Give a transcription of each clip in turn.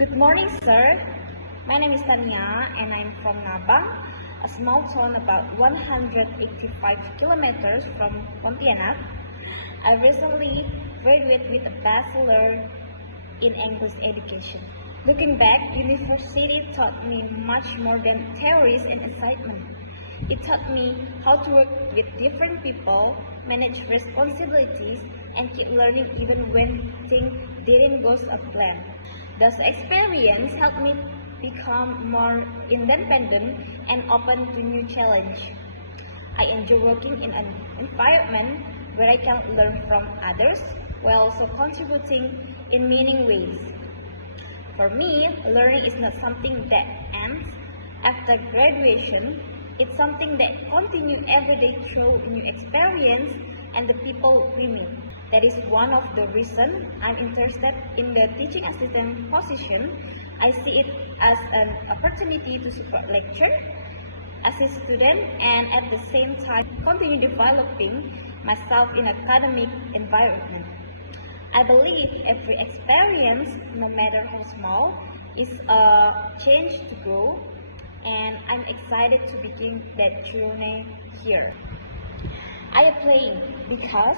Good morning, sir. My name is Tania and I'm from Nabang, a small town about 185 kilometers from Pontianak. I recently graduated with a bachelor in English education. Looking back, university taught me much more than theories and assignment. It taught me how to work with different people, manage responsibilities, and keep learning even when things didn't go as planned. This experience helped me become more independent and open to new challenges. I enjoy working in an environment where I can learn from others while also contributing in meaningful ways. For me, learning is not something that ends after graduation. It's something that continues every day through new experience and the people we meet. That is one of the reasons I'm interested in the teaching assistant position. I see it as an opportunity to support lecture, assist students, and at the same time continue developing myself in academic environment. I believe every experience, no matter how small, is a change to grow, and I'm excited to begin that journey here. I am playing because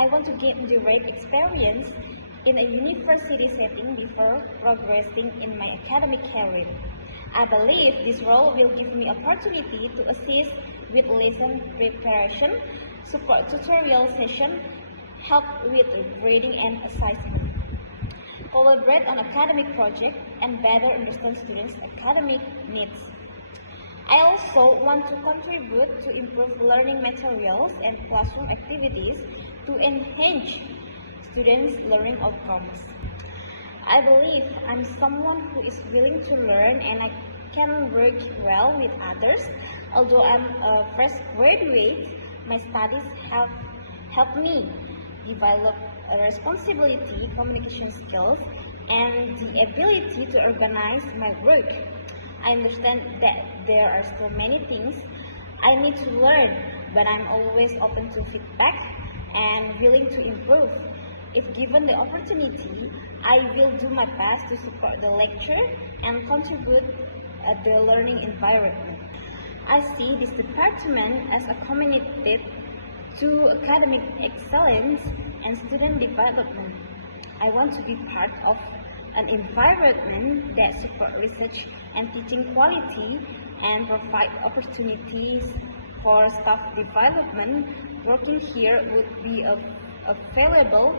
I want to gain direct experience in a university setting before progressing in my academic career. I believe this role will give me opportunity to assist with lesson preparation, support tutorial session, help with grading and assessment, collaborate on academic projects, and better understand students' academic needs. I also want to contribute to improve learning materials and classroom activities to enhance students' learning outcomes. I believe I'm someone who is willing to learn and I can work well with others. Although I'm a fresh graduate, my studies have helped me develop a responsibility, communication skills, and the ability to organize my work. I understand that there are so many things I need to learn, but I'm always open to feedback and willing to improve. If given the opportunity, I will do my best to support the lecture and contribute the learning environment. I see this department as a committed to academic excellence and student development. I want to be part of an environment that supports research and teaching quality and provide opportunities for staff development. Working here would be a valuable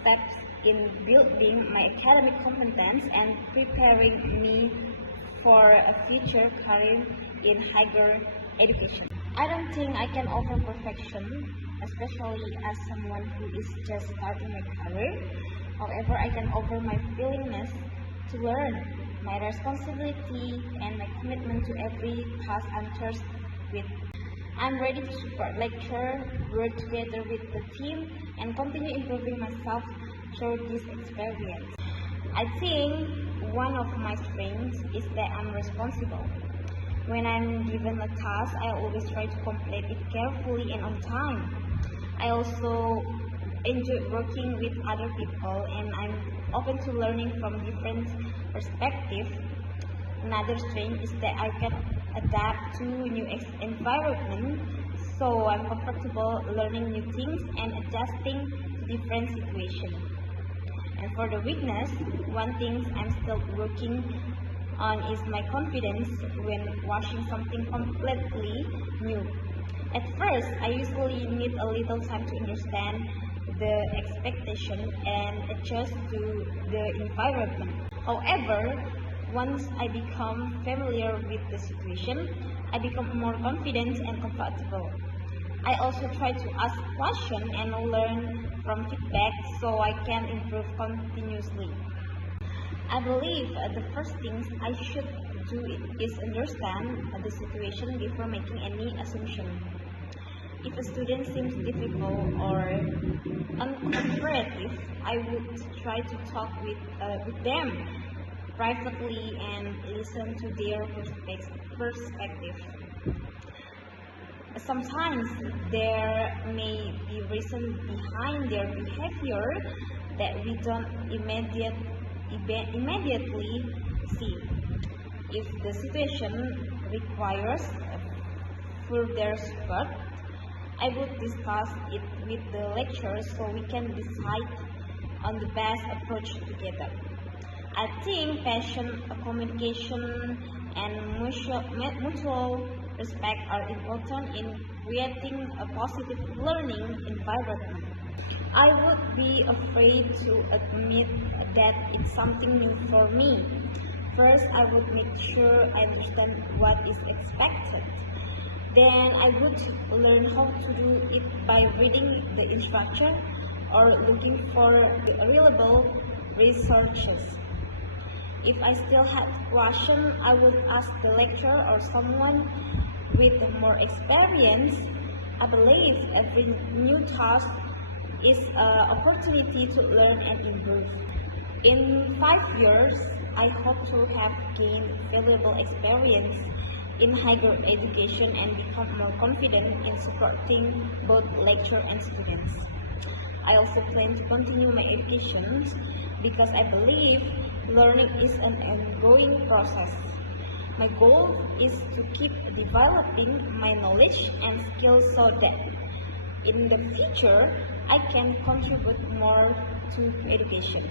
step in building my academic competence and preparing me for a future career in higher education. I don't think I can offer perfection, especially as someone who is just starting my career. However, I can offer my willingness to learn, my responsibility, and my commitment to every task I'm tasked with. I'm ready to support lecture, work together with the team, and continue improving myself through this experience. I think one of my strengths is that I'm responsible. When I'm given a task, I always try to complete it carefully and on time. I also enjoy working with other people and I'm open to learning from different perspectives. Another strength is that I can adapt to new environment, so I'm comfortable learning new things and adjusting to different situations. And for the weakness, one thing I'm still working on is my confidence when watching something completely new. At first, I usually need a little time to understand the expectation and adjust to the environment. However, once I become familiar with the situation, I become more confident and comfortable. I also try to ask questions and learn from feedback so I can improve continuously. I believe the first things I should do is understand the situation before making any assumption. If a student seems difficult or uncooperative, I would try to talk with them privately and listen to their perspective. Sometimes there may be reason behind their behavior that we don't immediately see if the situation requires further support. I would discuss it with the lecturers so we can decide on the best approach together. I think passion, communication, and mutual respect are important in creating a positive learning environment. I would be afraid to admit that it's something new for me. First, I would make sure I understand what is expected. Then I would learn how to do it by reading the instruction or looking for the reliable resources. If I still had questions, I would ask the lecturer or someone with more experience. I believe every new task is an opportunity to learn and improve. In 5 years, I hope to have gained valuable experience in higher education and become more confident in supporting both lecturer and students. I also plan to continue my education because I believe learning is an ongoing process. My goal is to keep developing my knowledge and skills so that in the future I can contribute more to education.